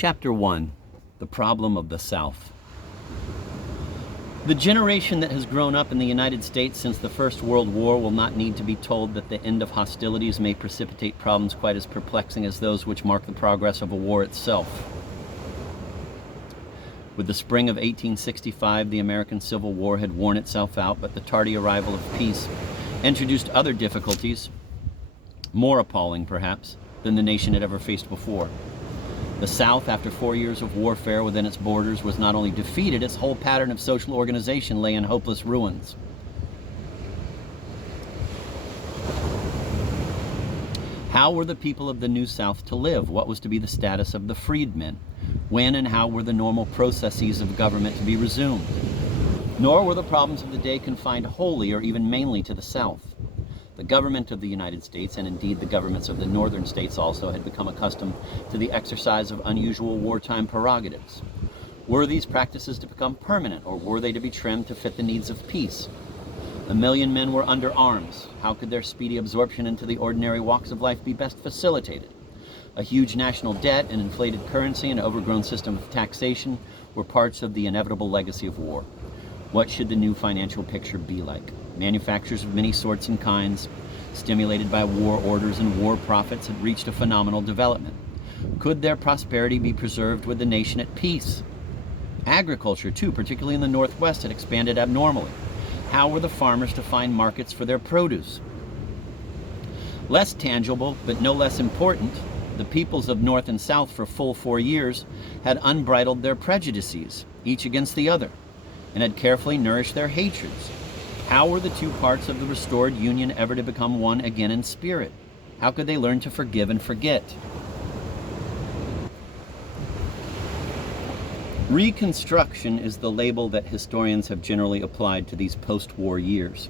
Chapter 1, The Problem of the South. The generation that has grown up in the United States since the First World War will not need to be told that the end of hostilities may precipitate problems quite as perplexing as those which mark the progress of a war itself. With the spring of 1865, the American Civil War had worn itself out, but the tardy arrival of peace introduced other difficulties, more appalling perhaps, than the nation had ever faced before. The South, after 4 years of warfare within its borders, was not only defeated, its whole pattern of social organization lay in hopeless ruins. How were the people of the New South to live? What was to be the status of the freedmen? When and how were the normal processes of government to be resumed? Nor were the problems of the day confined wholly or even mainly to the South. The government of the United States, and indeed the governments of the northern states also, had become accustomed to the exercise of unusual wartime prerogatives. Were these practices to become permanent, or were they to be trimmed to fit the needs of peace? 1 million men were under arms. How could their speedy absorption into the ordinary walks of life be best facilitated? A huge national debt, an inflated currency, and an overgrown system of taxation were parts of the inevitable legacy of war. What should the new financial picture be like? Manufactures of many sorts and kinds, stimulated by war orders and war profits, had reached a phenomenal development. Could their prosperity be preserved with the nation at peace? Agriculture, too, particularly in the Northwest, had expanded abnormally. How were the farmers to find markets for their produce? Less tangible, but no less important, the peoples of North and South for full 4 years had unbridled their prejudices, each against the other, and had carefully nourished their hatreds. How were the two parts of the restored Union ever to become one again in spirit? How could they learn to forgive and forget? Reconstruction is the label that historians have generally applied to these post-war years.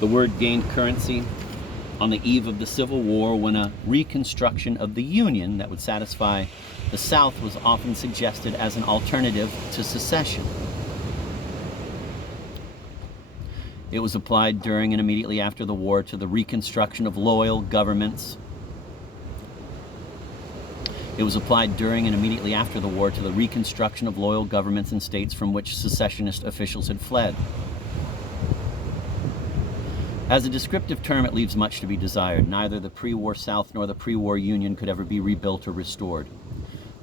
The word gained currency on the eve of the Civil War, when a reconstruction of the Union that would satisfy the South was often suggested as an alternative to secession. It was applied during and immediately after the war to the reconstruction of loyal governments. It was applied during and immediately after the war to the reconstruction of loyal governments in states from which secessionist officials had fled. As a descriptive term, it leaves much to be desired. Neither the pre-war South nor the pre-war Union could ever be rebuilt or restored.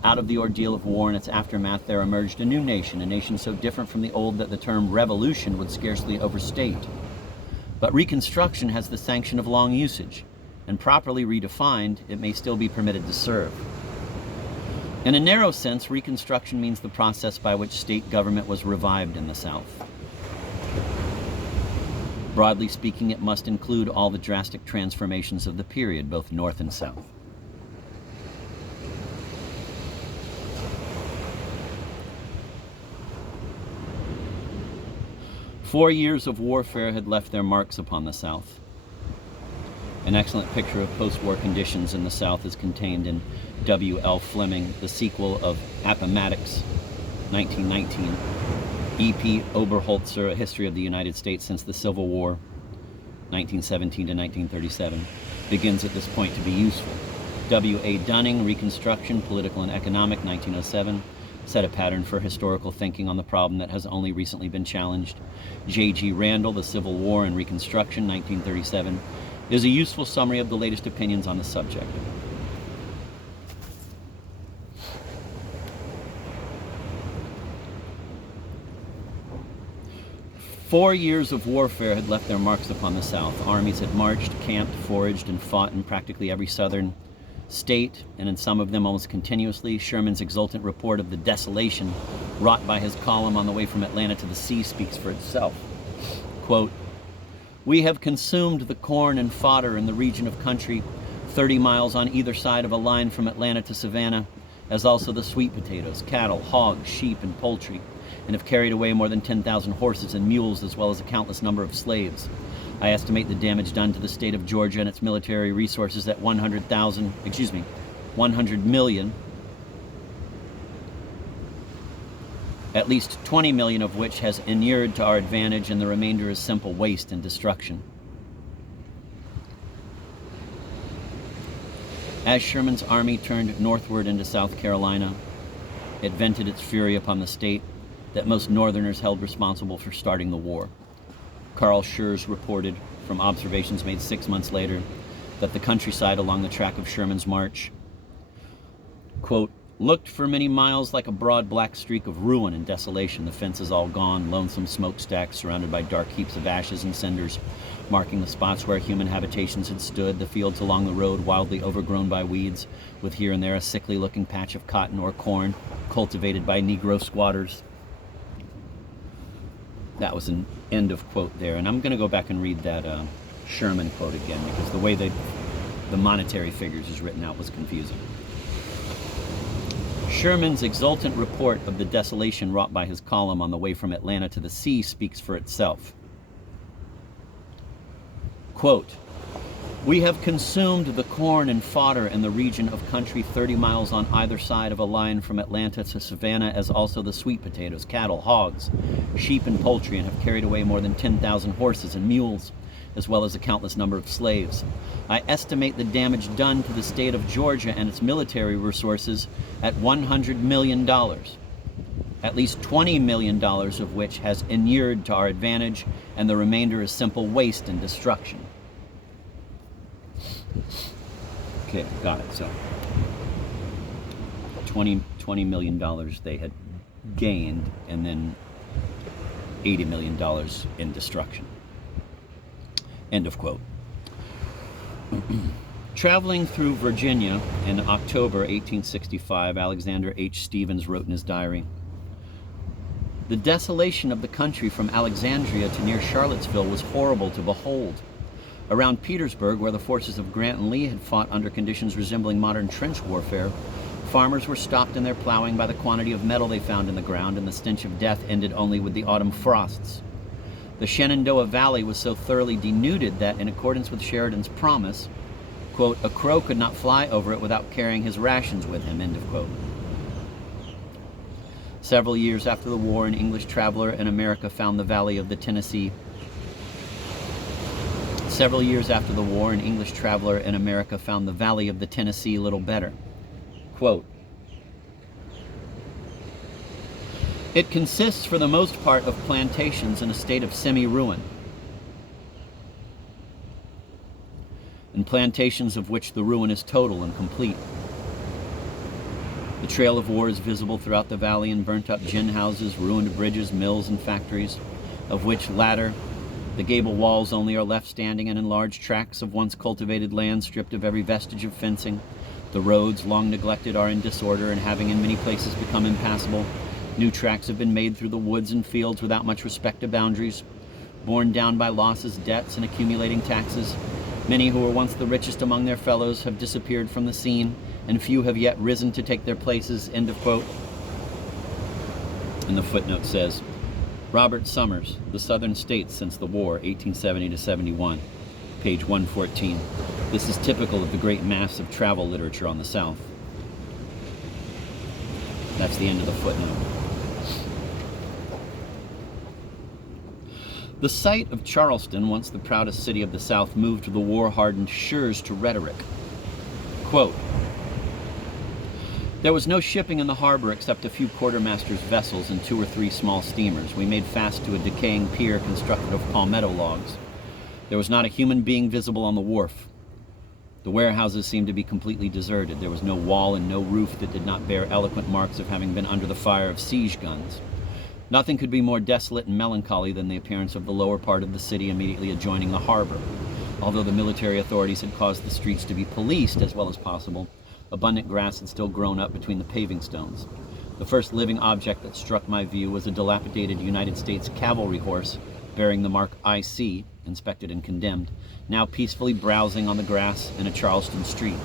Out of the ordeal of war and its aftermath, there emerged a new nation, a nation so different from the old that the term revolution would scarcely overstate. But reconstruction has the sanction of long usage, and properly redefined, it may still be permitted to serve. In a narrow sense, reconstruction means the process by which state government was revived in the South. Broadly speaking, it must include all the drastic transformations of the period, both North and South. Four years of warfare had left their marks upon the South. An excellent picture of post-war conditions in the South is contained in W.L. Fleming, the sequel of Appomattox, 1919. E.P. Oberholzer, A History of the United States Since the Civil War, 1917 to 1937, begins at this point to be useful. W.A. Dunning, Reconstruction, Political and Economic, 1907, set a pattern for historical thinking on the problem that has only recently been challenged. J.G. Randall, The Civil War and Reconstruction, 1937, is a useful summary of the latest opinions on the subject. Four years of warfare had left their marks upon the South. Armies had marched, camped, foraged, and fought in practically every southern state, and in some of them almost continuously. Sherman's exultant report of the desolation wrought by his column on the way from Atlanta to the sea speaks for itself. Quote, "We have consumed the corn and fodder in the region of country 30 miles on either side of a line from Atlanta to Savannah, as also the sweet potatoes, cattle, hogs, sheep, and poultry, and have carried away more than 10,000 horses and mules, as well as a countless number of slaves. I estimate the damage done to the state of Georgia and its military resources at 100 million, at least 20 million of which has inured to our advantage, and the remainder is simple waste and destruction." As Sherman's army turned northward into South Carolina, it vented its fury upon the state that most Northerners held responsible for starting the war. Carl Schurz reported from observations made 6 months later that the countryside along the track of Sherman's march, quote, looked for many miles like a broad black streak of ruin and desolation, the fences all gone, lonesome smokestacks surrounded by dark heaps of ashes and cinders, marking the spots where human habitations had stood, the fields along the road wildly overgrown by weeds, with here and there a sickly-looking patch of cotton or corn cultivated by Negro squatters. That was an end of quote there, and I'm going to go back and read that Sherman quote again, because the way the monetary figures is written out was confusing. Sherman's exultant report of the desolation wrought by his column on the way from Atlanta to the sea speaks for itself. Quote, we have consumed the corn and fodder in the region of country 30 miles on either side of a line from Atlanta to Savannah, as also the sweet potatoes, cattle, hogs, sheep, and poultry, and have carried away more than 10,000 horses and mules, as well as a countless number of slaves. I estimate the damage done to the state of Georgia and its military resources at $100 million, at least $20 million of which has inured to our advantage, and the remainder is simple waste and destruction. Okay, got it. So $20 million they had gained, and then $80 million in destruction. End of quote. Traveling through Virginia in October 1865, Alexander H. Stephens wrote in his diary, the desolation of the country from Alexandria to near Charlottesville was horrible to behold. Around Petersburg, where the forces of Grant and Lee had fought under conditions resembling modern trench warfare, farmers were stopped in their plowing by the quantity of metal they found in the ground, and the stench of death ended only with the autumn frosts. The Shenandoah Valley was so thoroughly denuded that, in accordance with Sheridan's promise, quote, a crow could not fly over it without carrying his rations with him, end of quote. Several years after the war, an English traveler in America found the valley of the Tennessee little better. Quote, it consists for the most part of plantations in a state of semi-ruin, and plantations of which the ruin is total and complete. The trail of war is visible throughout the valley in burnt-up gin houses, ruined bridges, mills, and factories, of which latter the gable walls only are left standing, and in large tracts of once cultivated land stripped of every vestige of fencing. The roads, long neglected, are in disorder, and having in many places become impassable. New tracks have been made through the woods and fields without much respect to boundaries. Borne down by losses, debts, and accumulating taxes, many who were once the richest among their fellows have disappeared from the scene, and few have yet risen to take their places, end of quote. And the footnote says, Robert Summers, The Southern States Since the War, 1870 to 71, page 114. This is typical of the great mass of travel literature on the South. That's the end of the footnote. The site of Charleston, once the proudest city of the South, moved the war-hardened Schurz to rhetoric. Quote, there was no shipping in the harbor except a few quartermaster's vessels and 2 or 3 small steamers. We made fast to a decaying pier constructed of palmetto logs. There was not a human being visible on the wharf. The warehouses seemed to be completely deserted. There was no wall and no roof that did not bear eloquent marks of having been under the fire of siege guns. Nothing could be more desolate and melancholy than the appearance of the lower part of the city immediately adjoining the harbor. Although the military authorities had caused the streets to be policed as well as possible, abundant grass had still grown up between the paving stones. The first living object that struck my view was a dilapidated United States cavalry horse bearing the mark IC, inspected and condemned, now peacefully browsing on the grass in a Charleston street.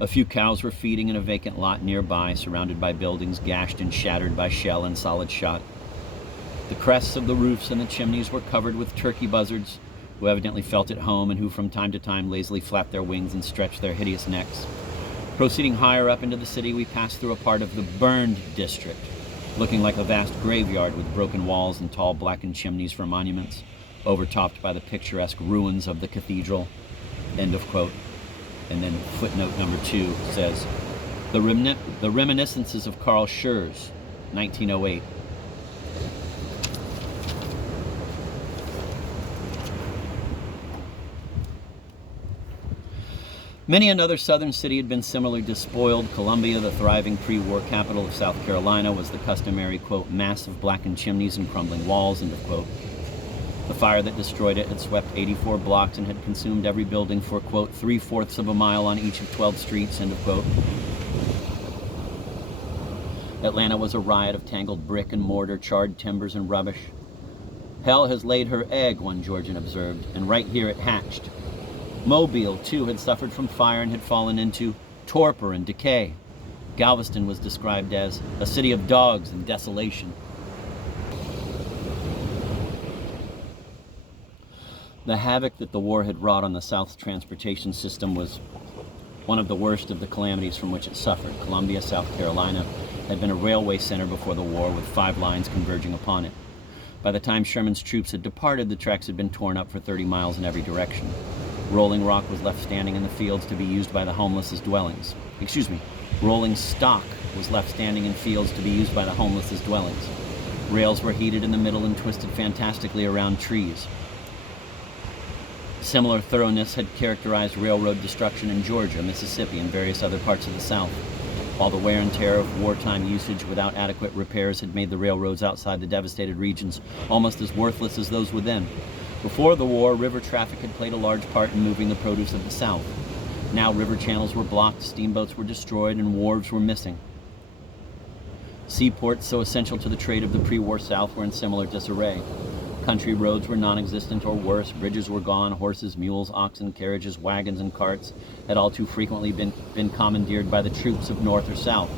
A few cows were feeding in a vacant lot nearby, surrounded by buildings gashed and shattered by shell and solid shot. The crests of the roofs and the chimneys were covered with turkey buzzards, who evidently felt at home and who from time to time lazily flapped their wings and stretched their hideous necks. Proceeding higher up into the city, we passed through a part of the burned district, looking like a vast graveyard with broken walls and tall blackened chimneys for monuments. overtopped by the picturesque ruins of the cathedral, end of quote. And then footnote number 2 says, the reminiscences of Carl Schurz, 1908. Many another southern city had been similarly despoiled. Columbia, the thriving pre-war capital of South Carolina, was the customary, quote, mass of blackened chimneys and crumbling walls, end of quote. The fire that destroyed it had swept 84 blocks and had consumed every building for, quote, 3/4 of a mile on each of 12 streets, end of quote. Atlanta was a riot of tangled brick and mortar, charred timbers and rubbish. Hell has laid her egg, one Georgian observed, and right here it hatched. Mobile, too, had suffered from fire and had fallen into torpor and decay. Galveston was described as a city of dogs and desolation. The havoc that the war had wrought on the South's transportation system was one of the worst of the calamities from which it suffered. Columbia, South Carolina, had been a railway center before the war, with 5 lines converging upon it. By the time Sherman's troops had departed, the tracks had been torn up for 30 miles in every direction. Rolling rock was left standing in the fields to be used by the homeless as dwellings. Rolling stock was left standing in fields to be used by the homeless as dwellings. Rails were heated in the middle and twisted fantastically around trees. Similar thoroughness had characterized railroad destruction in Georgia, Mississippi, and various other parts of the South, while the wear and tear of wartime usage without adequate repairs had made the railroads outside the devastated regions almost as worthless as those within. Before the war, river traffic had played a large part in moving the produce of the South. Now river channels were blocked, steamboats were destroyed, and wharves were missing. Seaports, so essential to the trade of the pre-war South, were in similar disarray. Country roads were non-existent or worse, bridges were gone, horses, mules, oxen, carriages, wagons, and carts had all too frequently been commandeered by the troops of North or South.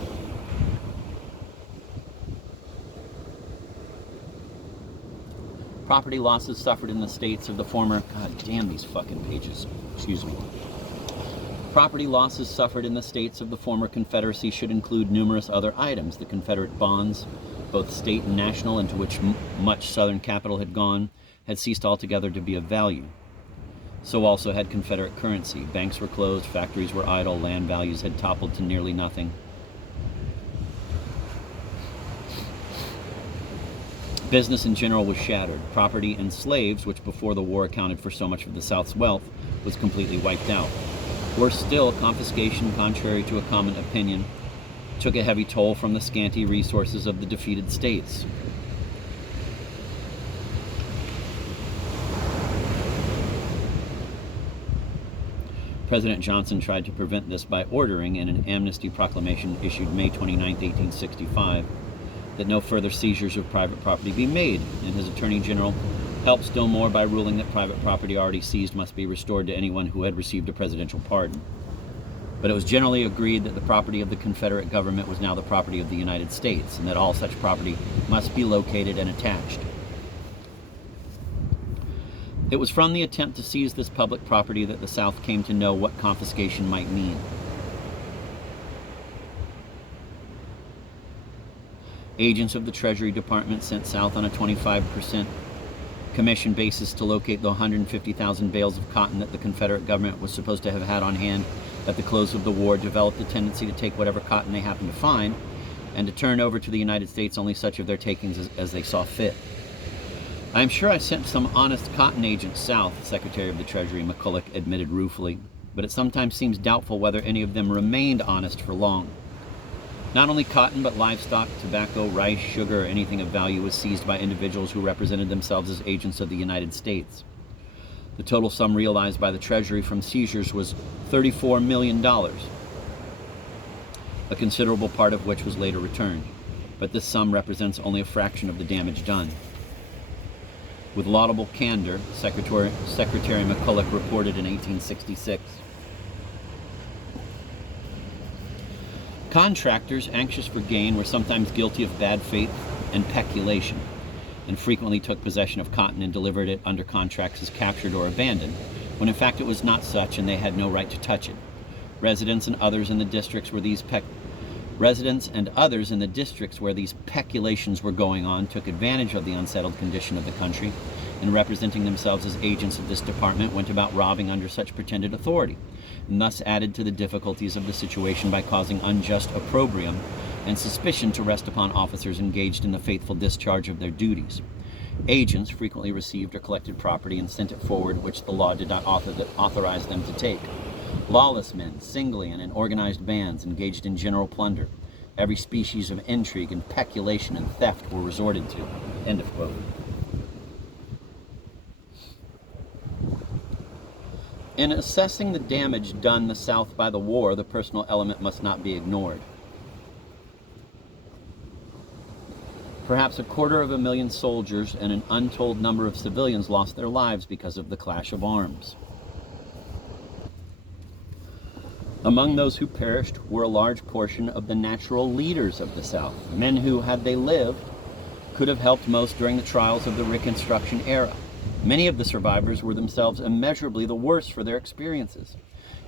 Property losses suffered in the states of the former... God damn these fucking pages. Excuse me. Property losses suffered in the states of the former Confederacy should include numerous other items. The Confederate bonds, both state and national, into which much Southern capital had gone, had ceased altogether to be of value. So also had Confederate currency. Banks were closed, factories were idle, land values had toppled to nearly nothing. Business in general was shattered. Property and slaves, which before the war accounted for so much of the South's wealth, was completely wiped out. Worse still, confiscation, contrary to a common opinion, took a heavy toll from the scanty resources of the defeated states. President Johnson tried to prevent this by ordering, in an amnesty proclamation issued May 29, 1865, that no further seizures of private property be made, and his Attorney General helped still more by ruling that private property already seized must be restored to anyone who had received a presidential pardon. But it was generally agreed that the property of the Confederate government was now the property of the United States, and that all such property must be located and attached. It was from the attempt to seize this public property that the South came to know what confiscation might mean. Agents of the Treasury Department sent South on a 25% commission basis to locate the 150,000 bales of cotton that the Confederate government was supposed to have had on hand at the close of the war, developed a tendency to take whatever cotton they happened to find and to turn over to the United States only such of their takings as they saw fit. I am sure I sent some honest cotton agents south, Secretary of the Treasury McCulloch admitted ruefully, but it sometimes seems doubtful whether any of them remained honest for long. Not only cotton, but livestock, tobacco, rice, sugar, or anything of value was seized by individuals who represented themselves as agents of the United States. The total sum realized by the Treasury from seizures was $34 million, a considerable part of which was later returned, but this sum represents only a fraction of the damage done. With laudable candor, Secretary McCulloch reported in 1866, contractors anxious for gain were sometimes guilty of bad faith and peculation, and frequently took possession of cotton and delivered it under contracts as captured or abandoned, when in fact it was not such and they had no right to touch it. Residents and others in the districts where these peculations were going on took advantage of the unsettled condition of the country and representing themselves as agents of this department, went about robbing under such pretended authority, and thus added to the difficulties of the situation by causing unjust opprobrium and suspicion to rest upon officers engaged in the faithful discharge of their duties. Agents frequently received or collected property and sent it forward which the law did not authorize them to take. Lawless men, singly and in organized bands, engaged in general plunder. Every species of intrigue and peculation and theft were resorted to." End of quote. In assessing the damage done the South by the war, the personal element must not be ignored. Perhaps 250,000 soldiers and an untold number of civilians lost their lives because of the clash of arms. Among those who perished were a large portion of the natural leaders of the South, men who, had they lived, could have helped most during the trials of the Reconstruction era. Many of the survivors were themselves immeasurably the worse for their experiences.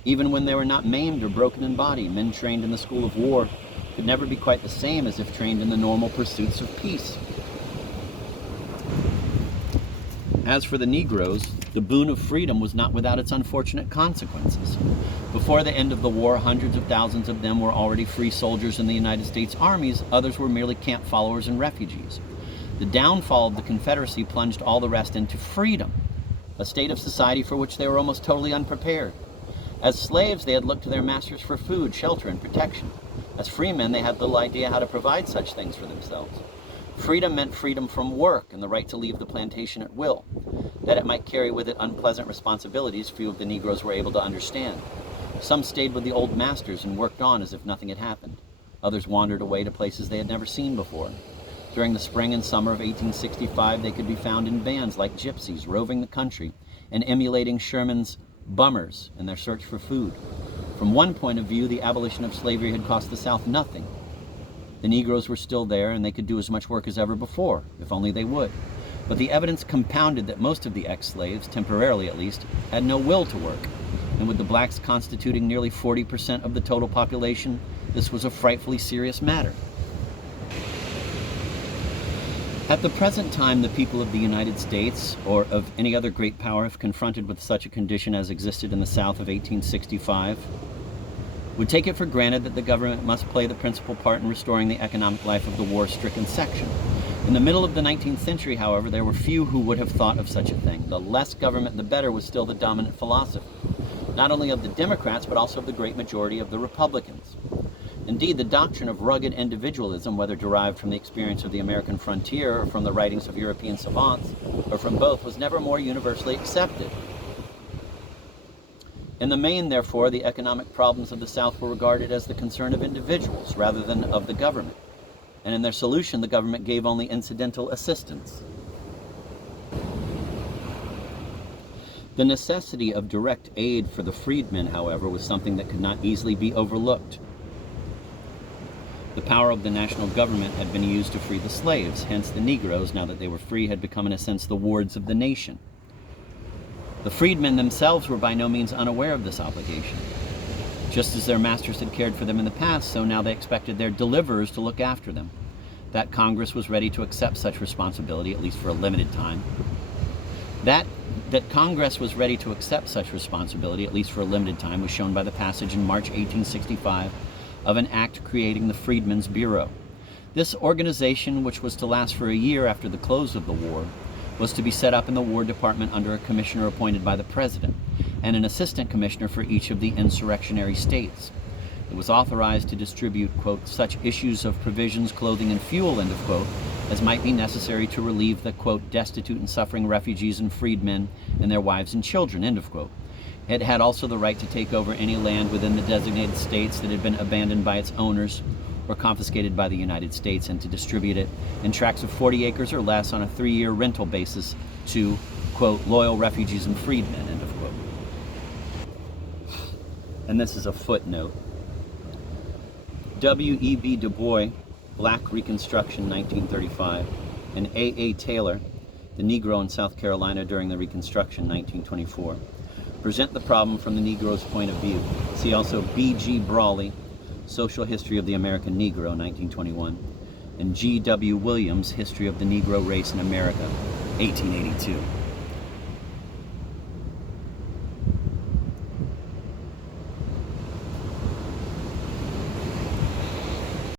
Even when they were not maimed or broken in body, men trained in the school of war could never be quite the same as if trained in the normal pursuits of peace. As for the Negroes, the boon of freedom was not without its unfortunate consequences. Before the end of the war, hundreds of thousands of them were already free soldiers in the United States armies. Others were merely camp followers and refugees. The downfall of the Confederacy plunged all the rest into freedom, a state of society for which they were almost totally unprepared. As slaves, they had looked to their masters for food, shelter, and protection. As free men, they had little idea how to provide such things for themselves. Freedom meant freedom from work and the right to leave the plantation at will. That it might carry with it unpleasant responsibilities, few of the Negroes were able to understand. Some stayed with the old masters and worked on as if nothing had happened. Others wandered away to places they had never seen before. During the spring and summer of 1865, they could be found in bands like gypsies, roving the country and emulating Sherman's bummers in their search for food. From one point of view, the abolition of slavery had cost the South nothing. The Negroes were still there, and they could do as much work as ever before, if only they would. But the evidence compounded that most of the ex-slaves, temporarily at least, had no will to work. And with the blacks constituting nearly 40% of the total population, this was a frightfully serious matter. At the present time, the people of the United States, or of any other great power, if confronted with such a condition as existed in the South of 1865, would take it for granted that the government must play the principal part in restoring the economic life of the war-stricken section. In the middle of the 19th century, however, there were few who would have thought of such a thing. The less government, the better was still the dominant philosophy, not only of the Democrats, but also of the great majority of the Republicans. Indeed, the doctrine of rugged individualism, whether derived from the experience of the American frontier or from the writings of European savants, or from both, was never more universally accepted. In the main, therefore, the economic problems of the South were regarded as the concern of individuals rather than of the government. And in their solution, the government gave only incidental assistance. The necessity of direct aid for the freedmen, however, was something that could not easily be overlooked. The power of the national government had been used to free the slaves, hence the Negroes, now that they were free, had become in a sense the wards of the nation. The freedmen themselves were by no means unaware of this obligation. Just as their masters had cared for them in the past, so now they expected their deliverers to look after them. That Congress was ready to accept such responsibility, at least for a limited time. That Congress was ready to accept such responsibility, at least for a limited time, was shown by the passage in March 1865 of an act creating the Freedmen's Bureau. This organization, which was to last for a year after the close of the war, was to be set up in the War Department under a commissioner appointed by the President, and an assistant commissioner for each of the insurrectionary states. It was authorized to distribute, quote, such issues of provisions, clothing, and fuel, end of quote, as might be necessary to relieve the, quote, destitute and suffering refugees and freedmen and their wives and children, end of quote. It had also the right to take over any land within the designated states that had been abandoned by its owners or confiscated by the United States, and to distribute it in tracts of 40 acres or less on a 3-year rental basis to, quote, loyal refugees and freedmen, end of quote. And this is a footnote. W.E.B. Du Bois, Black Reconstruction, 1935, and A.A. Taylor, The Negro in South Carolina During the Reconstruction, 1924, present the problem from the Negro's point of view. See also B.G. Brawley, Social History of the American Negro, 1921, and G.W. Williams, History of the Negro Race in America, 1882.